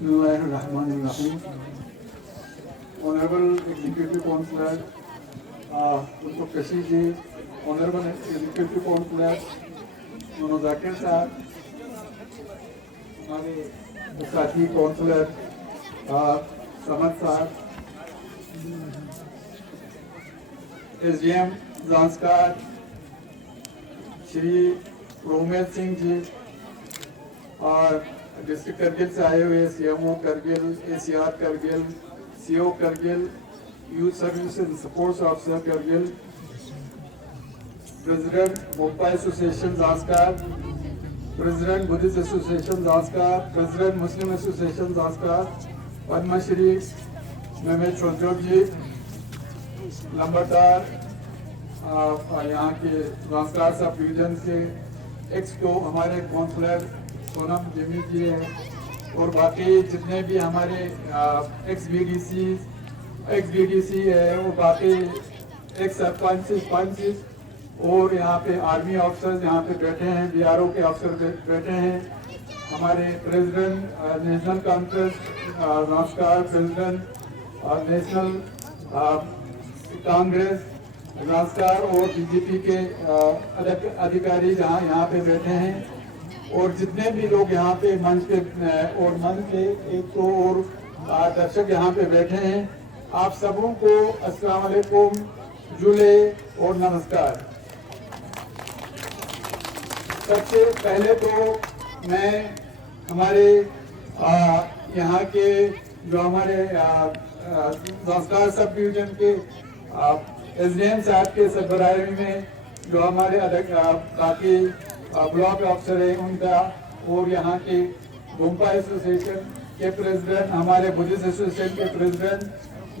Bismillahirrahmanirrahim. Honorable Executive Councillor Dr. Kashi ji, Honorable Executive Councillor Manoj Zakir साहब, हमारे साथी counsellor Samad साहब, SDM Zanskar Shri Romel Singh ji और डिस्ट्रिक्ट करगिल से आए हुए CMO Kargil, ACR Kargil, CO Kargil, youth service and support officer Kargil, president Bhopa association Zanskar, president Buddhist association Zanskar, president Muslim association Zanskar, Padmashri Mehmed Chaudhary ji, लंबरदार यहाँ के जांस्कार सब डिवीजन के एक्सको हमारे काउंसलर सोनम जिमी जी है और बाकी जितने भी हमारे एक्स BDC है और बाकी एक्स सरपंच और यहाँ पे आर्मी ऑफिसर्स यहाँ पे बैठे हैं, BRO के अफसर बैठे हैं, हमारे प्रेसिडेंट नेशनल कॉन्फ्रेंस जांस्कार, प्रेसिडेंट नेशनल कांग्रेस जांस्कार और BJP के अधिकारी जहाँ यहाँ पे बैठे हैं और जितने भी लोग यहाँ पे मंच पे एक तो और दर्शक यहाँ पे बैठे हैं, आप सबों को अस्सलाम वालेकुम, जुले और नमस्कार। सबसे पहले तो मैं हमारे यहाँ के जो हमारे जांस्कार सब डिवीजन के SDM साहब के सरबराही में जो हमारे बाकी ब्लॉक अफसर है उनका और यहाँ के भोपा एसोसिएशन के प्रेसिडेंट, हमारे बुद्धिस्ट एसोसिएशन के प्रेसिडेंट,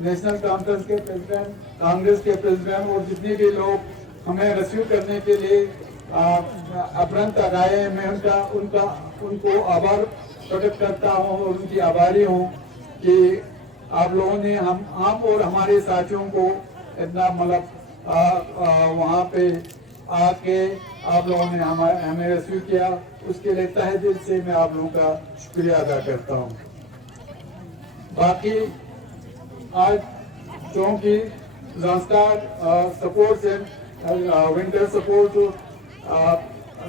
नेशनल कॉन्फ्रेंस के प्रेसिडेंट, कांग्रेस के प्रेसिडेंट और जितने भी लोग हमें रिसीव करने के लिए अपरंत आए हैं, मैं उनको आभार प्रकट करता हूँ और उनकी आभारी हूँ कि आप लोगों ने हम और हमारे साथियों को इतना मतलब वहाँ पे आके आप लोगों ने हमें रिसीव किया, उसके लिए तहे दिल से मैं आप लोगों का शुक्रिया अदा करता हूँ। बाकी आज चूँकि Zanskar sports and winter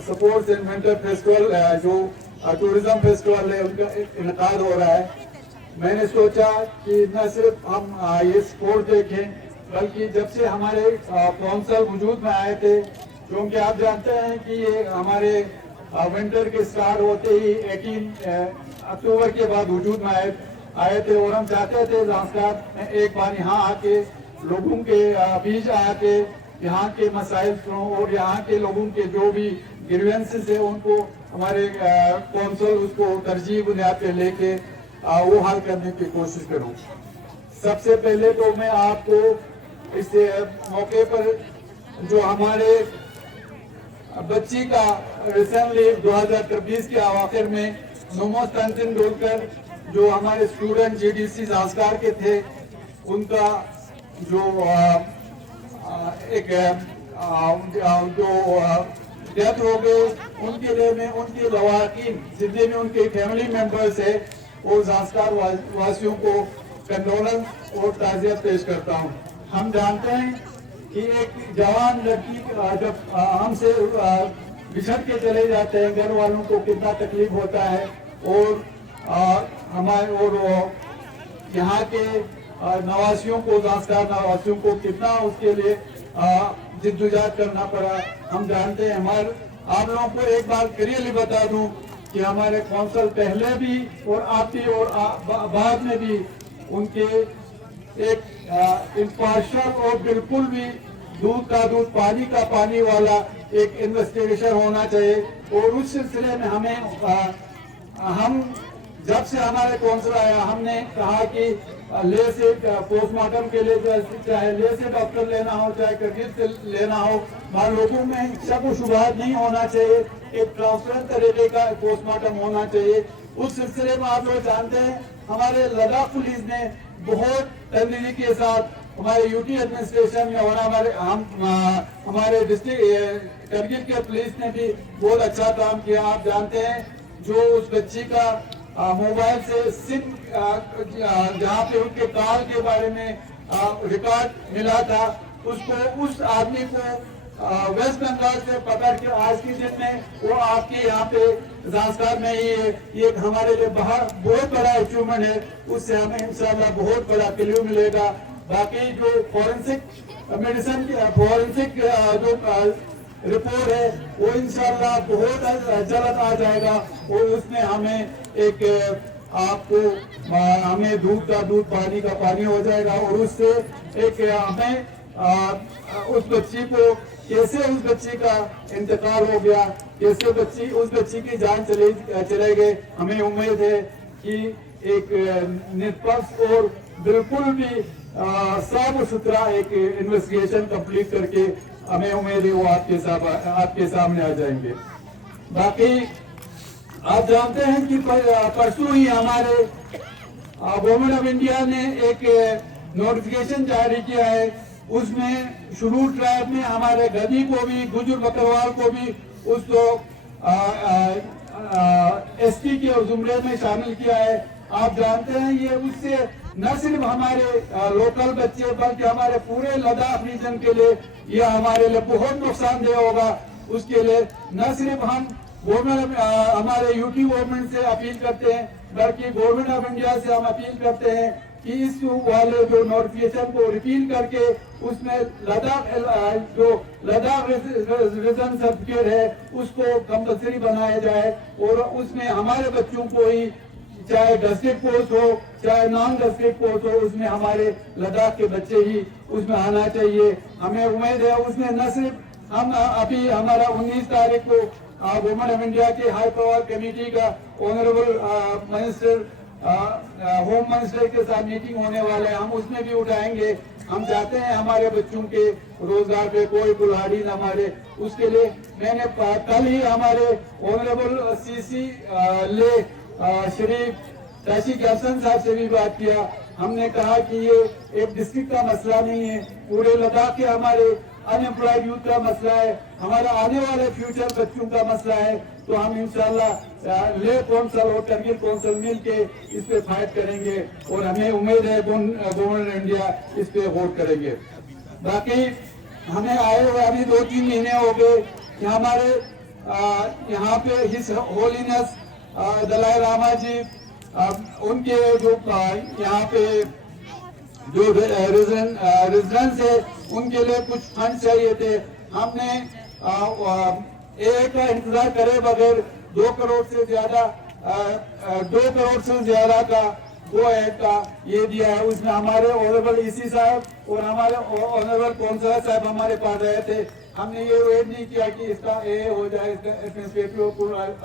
sports and winter festival जो टूरिज्म फेस्टिवल है उनका इनकाद हो रहा है, मैंने सोचा कि न सिर्फ हम ये स्पोर्ट देखें बल्कि जब से हमारे कौंसल वजूद में आए थे, क्योंकि आप जानते हैं कि ये हमारे विंटर के स्टार्ट होते ही 18 अक्टूबर के बाद वजूद में आए थे और हम चाहते थे जांस्कार एक बार यहाँ आके लोगों के बीच आके यहाँ के मसाइल सुनो और यहाँ के लोगों के जो भी ग्रीवेंसेस है उनको हमारे कौंसल उसको तरजीह बुनियाद पे लेके वो हल करने की कोशिश करूँ। सबसे पहले तो मैं आपको इस मौके पर जो हमारे बच्ची का रिसेंटली 2023 के अवाखिर में नोमोस तेंदुलकर जो हमारे स्टूडेंट GDC जांस्कार के थे, उनका जो एक जो डेथ हो गई, उनके लिए में उनके लवाकिन जितने भी उनके फैमिली मेंबर्स है वो जांस्कार वासियों को कंडोलेंस और ताज़ियत पेश करता हूँ। हम जानते हैं कि एक जवान लड़की जब हमसे बिछड़ के चले जाते हैं, घर वालों को कितना तकलीफ होता है और हमारे और यहाँ के नवासियों को, जांस्कार नवासियों को कितना उसके लिए जिद्दोजहद करना पड़ा, हम जानते हैं। आप लोगों को एक बार क्लियरली बता दूं कि हमारे कौंसल पहले भी और आपकी और बाद में भी उनके एक इम्पार्शियल और बिल्कुल भी दूध का दूध पानी का पानी वाला एक इन्वेस्टिगेशन होना चाहिए और उस सिलसिले में हम जब से हमारे कौंसल आया हमने कहा कि ले से पोस्टमार्टम के लिए चाहे ले से डॉक्टर लेना हो चाहे करगिल से लेना हो, वहाँ लोगों में शक व शुबहात नहीं होना चाहिए, एक ट्रांसपेरेंट तरीके का पोस्टमार्टम होना चाहिए। उस सिलसिले में आप लोग जानते हैं हमारे लद्दाख पुलिस ने बहुत तंदीली के साथ हमारे यूटी एडमिनिस्ट्रेशन में और हमारे डिस्ट्रिक्ट करगिल के पुलिस ने भी बहुत अच्छा काम किया। आप जानते हैं जो उस बच्ची का मोबाइल से सिम जहाँ पे उनके कॉल के बारे में रिकॉर्ड मिला था, उसको उस आदमी को वेस्ट बंगाल से पकड़ के आज के दिन में वो आपके यहाँ पे ज़ांस्कार में ही है। ये हमारे लिए बहुत बड़ा अचीवमेंट है, उससे हमें इंशाल्लाह बहुत बड़ा क्लू मिलेगा। बाकी जो फॉरेंसिक मेडिसिन फॉरेंसिक जो रिपोर्ट है वो इंशाल्लाह बहुत जल्द आ जाएगा और उसमें हमें एक आपको हमें दूध का दूध, पानी का पानी हो जाएगा और उससे एक हमें उस बच्ची को कैसे उस बच्ची का इंतकाल हो गया, कैसे उस बच्ची की जान चले गए, हमें उम्मीद है कि एक निष्पक्ष और बिल्कुल भी साफ सुथरा एक इन्वेस्टिगेशन कंप्लीट करके हमें उम्मीद है वो आपके सामने आ जाएंगे। बाकी आप जानते हैं कि परसों ही हमारे गवर्नमेंट ऑफ इंडिया ने एक नोटिफिकेशन जारी किया है, उसमें शेड्यूल ट्राइब में हमारे गद्दी को भी, गुजर बकरवाल को भी उसको एसटी के जुमरे में शामिल किया है। आप जानते हैं ये उससे न सिर्फ हमारे लोकल बच्चे बल्कि हमारे पूरे लद्दाख रीजन के लिए ये हमारे लिए बहुत नुकसानदेह होगा। उसके लिए न सिर्फ हम गवर्नमेंट हमारे यूटी गवर्नमेंट से अपील करते हैं बल्कि गवर्नमेंट ऑफ इंडिया से हम अपील करते हैं कि इस वाले जो नोटिफिकेशन को रिपील करके उसमें लद्दाख रिजन सर्टिफिकेट है उसको कंपल्सरी बनाया जाए और उसमें हमारे बच्चों को ही, चाहे डिस्ट्रिक्ट पोस्ट हो चाहे नॉन डिस्ट्रिक्ट पोस्ट हो, उसमें हमारे लद्दाख के बच्चे ही उसमें आना चाहिए। हमें उम्मीद है उसमें न सिर्फ हम अभी हमारा 19 तारीख को गवर्नमेंट ऑफ इंडिया के हाई पावर कमेटी का ऑनरेबल मिनिस्टर होम मिनिस्टर के साथ मीटिंग होने वाले हैं, हम उसमें भी उठाएंगे। हम चाहते हैं हमारे बच्चों के रोजगार पे कोई कुल्हाड़ी न मारे। उसके लिए मैंने कल ही हमारे ऑनरेबल सीसी ले शरीफ ताशी कैप्सन साहब से भी बात किया। हमने कहा कि ये एक डिस्ट्रिक्ट का मसला नहीं है, पूरे लद्दाख के हमारे अनएम्प्लॉयड यूथ का मसला है, हमारा आने वाले फ्यूचर बच्चों का मसला है। तो हम इंशाल्लाह ले कौंसल और करगिल कौंसल मिल के इस पे फाइट करेंगे और हमें उम्मीद है गवर्नमेंट इंडिया इस पे वोट करेंगे। बाकी हमें आए हुए अभी 2-3 महीने हो गए कि हमारे यहाँ पे हिज होलीनेस दलाई लामा जी उनके जो यहाँ पे जो रेजिडेंट्स है उनके लिए कुछ फंड चाहिए थे। हमने एक का इंतजार करे बगैर 2 करोड़ से ज्यादा 2 करोड़ से ज्यादा का गो हेड का ये दिया है। उसमें हमारे ऑनरेबल ईसी साहब और हमारे ऑनरेबल काउंसलर साहब हमारे पास रहे थे। हमने ये वेट नहीं किया कि इसका ए हो जाए, इसका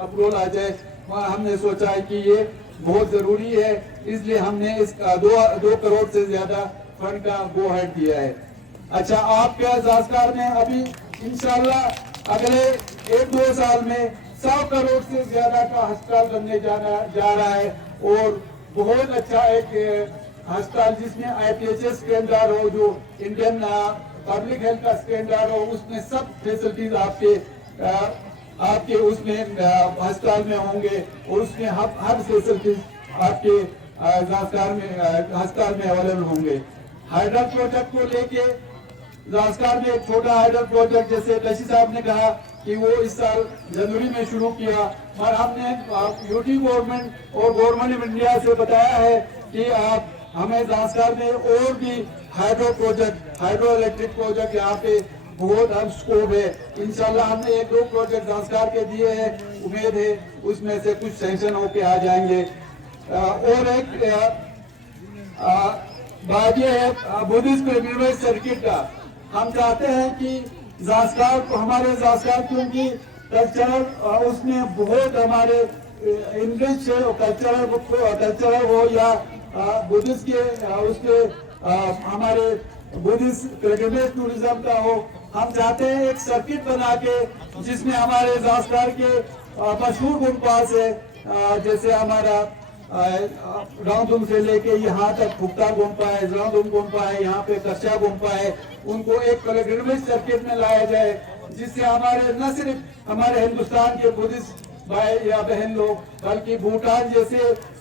अप्रूवल आ जाए। हमने सोचा है कि ये बहुत जरूरी है, इसलिए हमने इसका 2 करोड़ से ज्यादा फंड का गो हेड दिया है। अच्छा, आपके ज़ांस्कार में अभी इंशाल्लाह अगले 1-2 साल में 100 करोड़ से ज्यादा का अस्पताल बनने जा रहा है और बहुत अच्छा एक अस्पताल जिसमें IPHS स्टैंडर्ड हो, जो इंडियन पब्लिक हेल्थ का स्टैंडर्ड हो, उसमें सब फैसिलिटीज आपके उसमें अस्पताल में होंगे और उसमें हर फैसिलिटीज आपके अस्पताल में अवेलेबल होंगे। हाइडल प्रोजेक्ट को लेके ज़ांस्कार में एक छोटा हाइडल प्रोजेक्ट जैसे टशी साहब ने कहा कि वो इस साल जनवरी में शुरू किया, और हमने यूटी गवर्नमेंट और गवर्नमेंट ऑफ इंडिया से बताया है कि आप हमें ज़ांस्कार में और भी हाइड्रो इलेक्ट्रिक प्रोजेक्ट यहाँ पे बहुत हम स्कोप है। इंशाल्लाह हमने 1-2 प्रोजेक्ट ज़ांस्कार के दिए हैं, उम्मीद है उसमें से कुछ सैंक्शन होके आ जाएंगे। और एक बात यह है बुद्धिस्ट पिलग्रिमेज सर्किट का, हम चाहते हैं कि ज़ांस्कार को, हमारे ज़ांस्कार क्योंकि कल्चरल उसमें बहुत हमारे इंग्लिश कल्चरल हो या बुद्धिस्ट के उसके हमारे बुद्धिस्ट पिलग्रिमेज टूरिज्म का हो, हम चाहते हैं एक सर्किट बना के जिसमें हमारे ज़ांस्कार के मशहूर गुम्पास है, जैसे हमारा रामधुम से लेके यहाँ तक फुक्ता गुम्पा है, रामधुम गुम्पा है, यहाँ पे कच्चा गुम्पा है, उनको एक पिलग्रिमेज सर्किट में लाया जाए जिससे हमारे न सिर्फ हमारे हिंदुस्तान के बुद्धिस्ट भाई या बहन लोग, बल्कि भूटान जैसे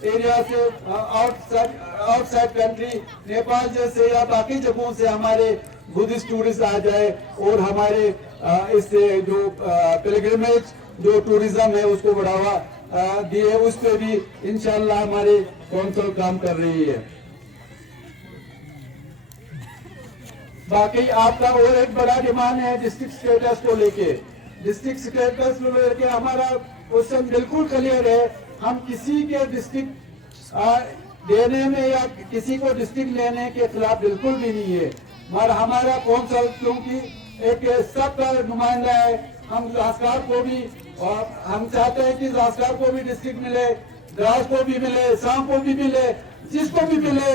एरिया से, आउटसाइड कंट्री, नेपाल जैसे या बाकी जगहों से हमारे बुद्धिस्ट टूरिस्ट आ जाए और हमारे इससे जो पिलग्रिमेज जो टूरिज्म है उसको बढ़ावा दिए, उस पे भी इंशाल्लाह हमारी कौंसिल काम कर रही है। बाकी आपका और एक बड़ा डिमांड है डिस्ट्रिक्ट स्टेटस को लेके। डिस्ट्रिक्ट स्टेटस को लेके हमारा क्वेश्चन बिल्कुल क्लियर है, हम किसी के डिस्ट्रिक्ट देने में या किसी को डिस्ट्रिक्ट लेने के खिलाफ बिल्कुल भी नहीं है, मगर हमारा कौंसिल क्योंकि एक सबका नुमाइंदा है, हम जास्कार को भी, और हम चाहते हैं कि जास्कार को भी डिस्ट्रिक्ट मिले, द्रास को भी मिले, शाम को भी मिले, जिसको भी मिले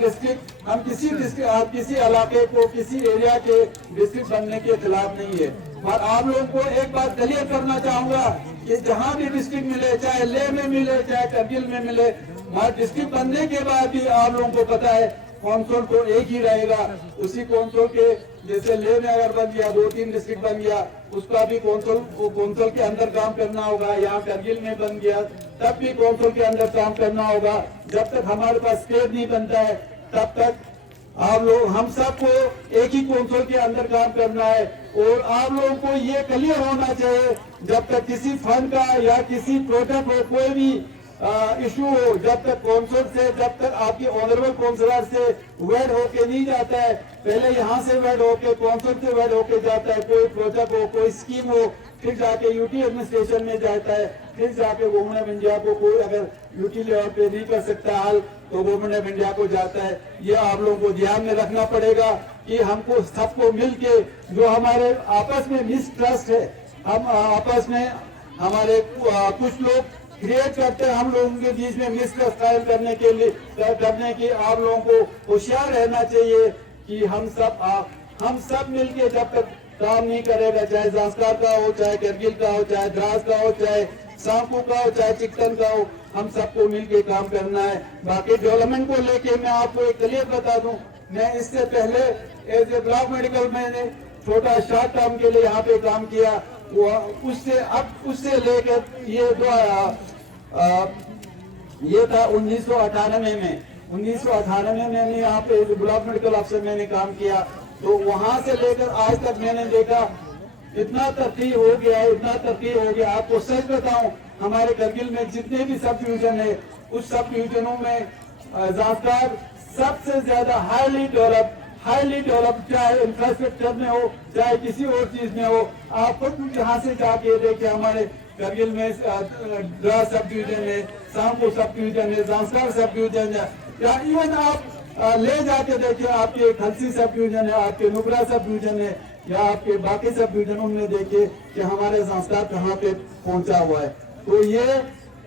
डिस्ट्रिक्ट। हम किसी इलाके को, किसी एरिया के डिस्ट्रिक्ट बनने के खिलाफ नहीं है। और आप लोगों को एक बात क्लियर करना चाहूंगा कि जहां भी डिस्ट्रिक्ट मिले, चाहे लेह में मिले, चाहे करगिल में मिले, मगर डिस्ट्रिक्ट बनने के बाद भी आप लोगों को पता है कौंसिल तो एक ही रहेगा। उसी कौंसिल के जैसे लेह में अगर बन गया, 2-3 डिस्ट्रिक्ट बन गया, उसका भी कौंसिल के अंदर काम करना होगा। यहाँ करगिल में बन गया तब भी कौंसिल के अंदर काम करना होगा। जब तक हमारे पास स्टेट नहीं बनता है तब तक आप लोग, हम सबको एक ही कौंसिल के अंदर काम करना है। और आप लोगों को ये क्लियर होना चाहिए, जब तक किसी फंड का या किसी प्रोजेक्ट हो, कोई भी इशू हो, जब तक कौंसिल से, जब तक आपकी ऑनरेबल काउंसलर से वेड होके नहीं जाता है, पहले यहाँ से वेड होके, कौंसिल से वेड होके जाता है, कोई प्रोजेक्ट हो, कोई स्कीम हो, फिर जाके यूटी एडमिनिस्ट्रेशन में जाता है, फिर जाके गवर्नमेंट ऑफ इंडिया को, कोई अगर यूटी लेवल पे नहीं कर सकता हाल तो गवर्नमेंट ऑफ इंडिया को जाता है। ये आप लोगों को ध्यान में रखना पड़ेगा कि हमको सबको मिलके, जो हमारे आपस में मिसट्रस्ट है, हम आपस में हमारे कुछ लोग क्रिएट करते हैं हम लोगों के बीच में मिसट्रस्ट कायम करने के लिए, करने की आप लोगों को होशियार रहना चाहिए कि हम सब मिलके जब तक काम नहीं करेगा, चाहे जास्कार का हो, चाहे करगिल का हो, चाहे द्रास का हो, चाहे सांपू का हो, चाहे चिकटन का हो, हम सबको मिलके काम करना है। बाकी डेवलपमेंट को लेके मैं आपको एक क्लियर बता दूं, मैं इससे पहले एज ए ब्लॉक मेडिकल मैंने छोटा शॉर्ट टर्म के लिए यहाँ पे काम किया, उससे लेकर ये था 1998 में। 1998 में मैंने यहाँ पे ब्लॉक मेडिकल अफसर मैंने काम किया, तो वहां से लेकर आज तक मैंने देखा इतना तरक्की हो गया है, इतना तरक्की हो गया। आपको सच बताऊं, हमारे करगिल में जितने भी सब डिवीजन है, उस सब डिवीजनों में जास्कार सबसे ज्यादा हाईली डेवलप, चाहे इंफ्रास्ट्रक्चर में हो, चाहे किसी और चीज में हो। आप खुद यहाँ से जाके देखिए, हमारे करगिल में द्रास सब डिवीजन है, सांपू सब डिवीजन है, जास्कार सब डिवीजन है, या इवन आप ले जाके देखिए, आपके खलसी सब डिवीजन है, आपके नुब्रा सब डिवीजन है, या आपके बाकी सब डिवीजनों में देखिए कि हमारे संस्कार कहाँ पे पहुंचा हुआ है। तो ये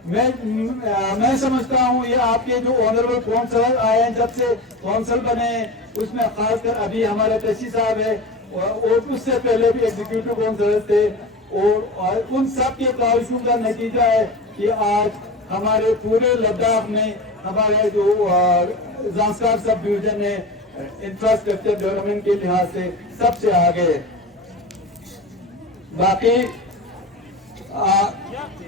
मैं समझता हूँ, ये आपके जो ऑनरेबल काउंसलर आए हैं, जब से काउंसिल बने, उसमें खासकर अभी हमारे तशी साहब है, और उससे पहले भी एग्जीक्यूटिव काउंसलर थे, और उन सब के काविशों का नतीजा है कि आज हमारे पूरे लद्दाख में हमारे जो जास्कार सब डिवीजन है, इंफ्रास्ट्रक्चर डेवलपमेंट के लिहाज से सबसे आगे है। बाकी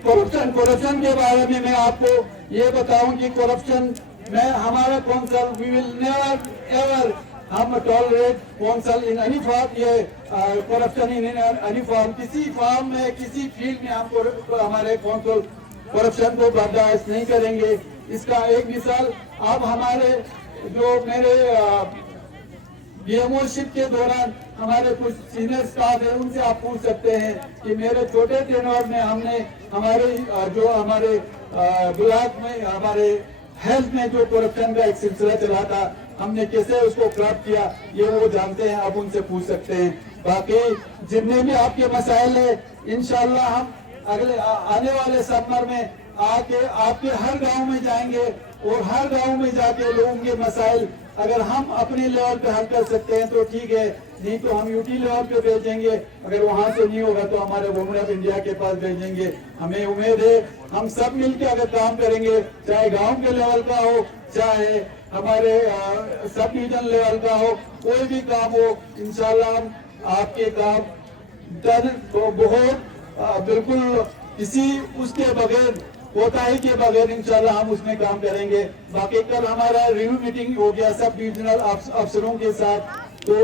करप्शन के बारे में मैं आपको ये बताऊं कि करप्शन में हमारा council, we will never ever हम tolerate council in any form, ये करप्शन इन एनी फॉर्म, किसी फॉर्म में, किसी फील्ड में हम हमारे कौंसिल करप्शन को बर्दाश्त नहीं करेंगे। इसका एक मिसाल आप हमारे जो मेरे बीएमओशिप के दौरान हमारे कुछ सीनियर स्टाफ है, उनसे आप पूछ सकते हैं कि मेरे छोटे टेन्योर में हमने हमारे ब्लॉक में, हमारे हेल्थ में जो करप्शन का एक सिलसिला चला था, हमने कैसे उसको क्रैक किया, ये वो जानते हैं, आप उनसे पूछ सकते हैं। बाकी जितने भी आपके मसाइल है, इंशाल्लाह हम अगले आने वाले समर में आके आपके हर गांव में जाएंगे, और हर गांव में जाके लोगों के मसाइल अगर हम अपने लेवल पे हल कर सकते हैं तो ठीक है, नहीं तो हम यूटी लेवल पे भेजेंगे, अगर वहां से नहीं होगा तो हमारे गवर्नमेंट ऑफ इंडिया के पास भेजेंगे। हमें उम्मीद है हम सब मिलकर अगर काम करेंगे, चाहे गांव के लेवल का हो, चाहे हमारे सब डिवीजन लेवल का हो, कोई भी काम हो, इंशाल्लाह हम आपके काम बहुत बिल्कुल किसी उसके बगैर कोताही के बगैर इंशाल्लाह हम उसमें काम करेंगे। बाकी कल हमारा रिव्यू मीटिंग हो गया सब डिविजनल अफसरों के साथ, तो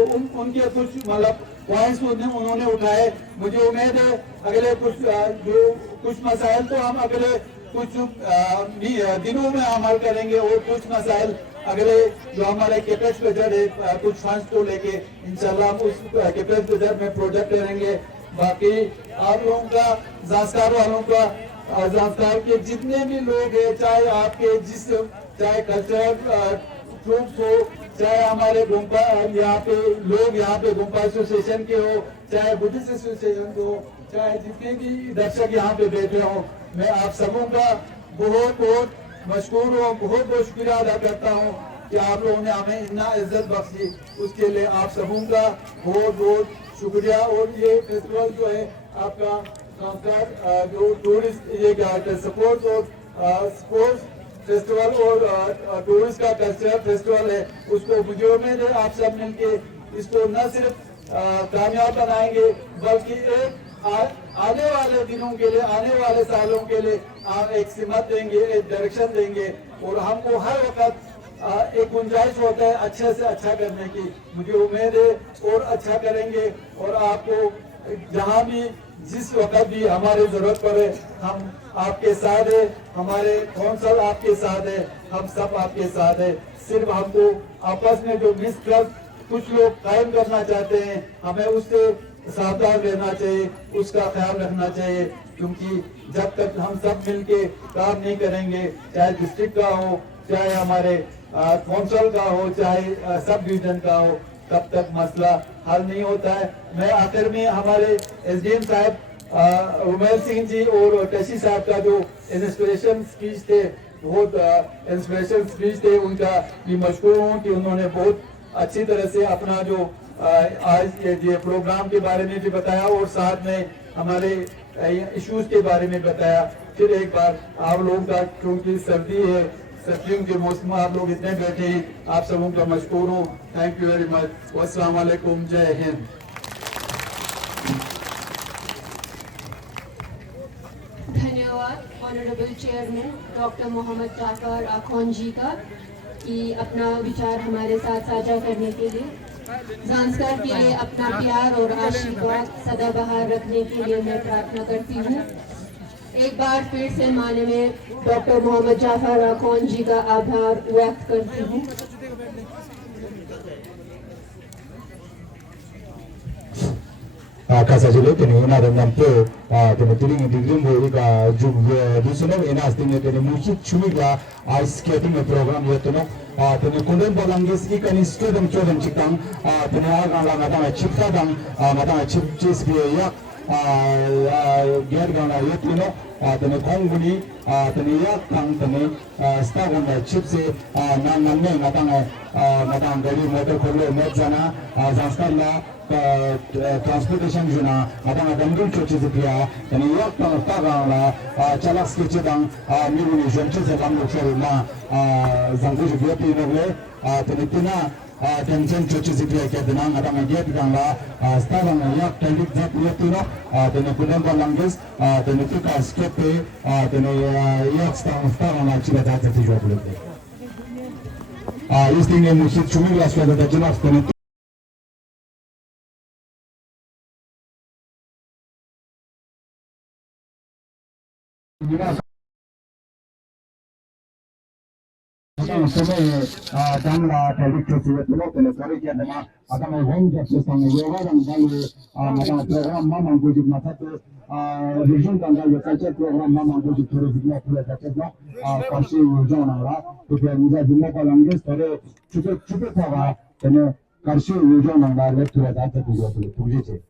उनके कुछ मतलब पॉइंट्स उन्होंने उठाए। मुझे उम्मीद है अगले कुछ मसाइल तो हम अगले कुछ दिनों में अमल करेंगे, और कुछ मसाइल अगले जो हमारे कैपेक्स बजट है कुछ फंड्स को लेके इंशाल्लाह हम उस कैपेक्स बजट में प्रोजेक्ट करेंगे। बाकी आप लोगों का, ज़ांस्कार वालों का, ज़ांस्कार के जितने भी लोग हैं, चाहे आपके चाहे कल्चरल ग्रुप्स हो, चाहे हमारे गुम्पा यहाँ पे लोग यहाँ पे गुम्पा एसोसिएशन के हो, चाहे बुद्धिस्ट एसोसिएशन के हो, चाहे जितने भी दर्शक यहाँ पे बैठे हो, मैं आप सबों का बहुत बहुत मशकूर हूँ, बहुत बहुत शुक्रिया अदा करता हूँ कि आप लोगों ने हमें इतना इज्जत बख्शी। उसके लिए आप सबों का बहुत बहुत शुक्रिया। और ये फेस्टिवल जो है आपका संस्कार जो टूरिस्ट ये क्या है सपोर्ट और स्पोर्ट्स फेस्टिवल और टूरिस्ट का कल्चरल फेस्टिवल है, उसको मुझे उम्मीद है आप सब मिलके इसको न सिर्फ कामयाब बनाएंगे बल्कि एक आने वाले दिनों के लिए, आने वाले सालों के लिए आप एक सिमत देंगे, एक डायरेक्शन देंगे। और हमको हर वक्त एक गुंजाइश होता है अच्छे से अच्छा करने की। मुझे उम्मीद है और अच्छा करेंगे, और आपको जहाँ भी जिस वक्त भी हमारी जरूरत पड़े हम आपके साथ है, हमारे कौंसल आपके साथ है, हम सब आपके साथ है। सिर्फ हमको आपस में जो मिसट्रस्ट कुछ लोग कायम करना चाहते हैं, हमें उससे सावधान रहना चाहिए, उसका ख्याल रखना चाहिए, क्योंकि जब तक हम सब मिलके काम नहीं करेंगे, चाहे डिस्ट्रिक्ट का हो, चाहे हमारे कौंसल का हो, चाहे सब डिवीजन का हो, तब तक मसला हल नहीं होता है। मैं आखिर में हमारे एसडीएम साहब उमेर सिंह जी और टशी साहब का जो इंस्पिरेशन स्पीच थे, बहुत इंस्पिरेशन स्पीच थे, उनका भी मशकूर हूँ कि उन्होंने बहुत अच्छी तरह से अपना जो आज ये प्रोग्राम के बारे में भी बताया और साथ में हमारे इश्यूज के बारे में बताया। फिर एक बार आप लोगों का, क्योंकि सर्दी है, सर्दियों के मौसम में आप लोग इतने बैठे हैं, आप सबों का मशकूर हूँ। Thank you very much. अस्सलाम वालेकुम, जय हिंद। धन्यवाद honourable chairman doctor Mohammad Jafar Akhoon ji का कि अपना विचार हमारे साथ साझा करने के लिए। ज़ांस्कार के लिए अपना प्यार और आशीर्वाद सदाबहार रखने के लिए मैं प्रार्थना करती हूँ। एक बार फिर से माननीय डॉक्टर मोहम्मद जाफर आखौन जी का आभार व्यक्त करती हूँ। Kasajule tene ina da nampo tene turing degree mo ika ju dusuno ina astine tene mushi chumiga ice skating program yetuno tene kunden bolangis ika ni student chodam chikang tene aga la mata chikta dang mata chip chis bi yak ger gana yetuno tene konguni tene yak kang tene stagon da chip se na namne mata gari motor kholo medzana Zanskar la transportation juna madang adamdul chochi zipia tani yak tang tagang la chalak sketch dang mibuni jomche se lam lokshari ma zangkuj vyepi nogle tani tina tension chochi zipia ke dina madang get gang la stagang yak talik zap yetino tani kudam balangis tani tuka skepe tani yak stagang la chila dhat zati jobulete is thing mushit chumi la swada da jina tani damla talik chochi yetino tene kori ke dama adama home job system yoga dang dalu madang program mama gojib matate region dang dalu culture program mama gojib thore digna thore tatno kashi yojana la to pe muza dinna ka langes thore chupe chupe thawa tene kashi yojana la le thore tatno tuje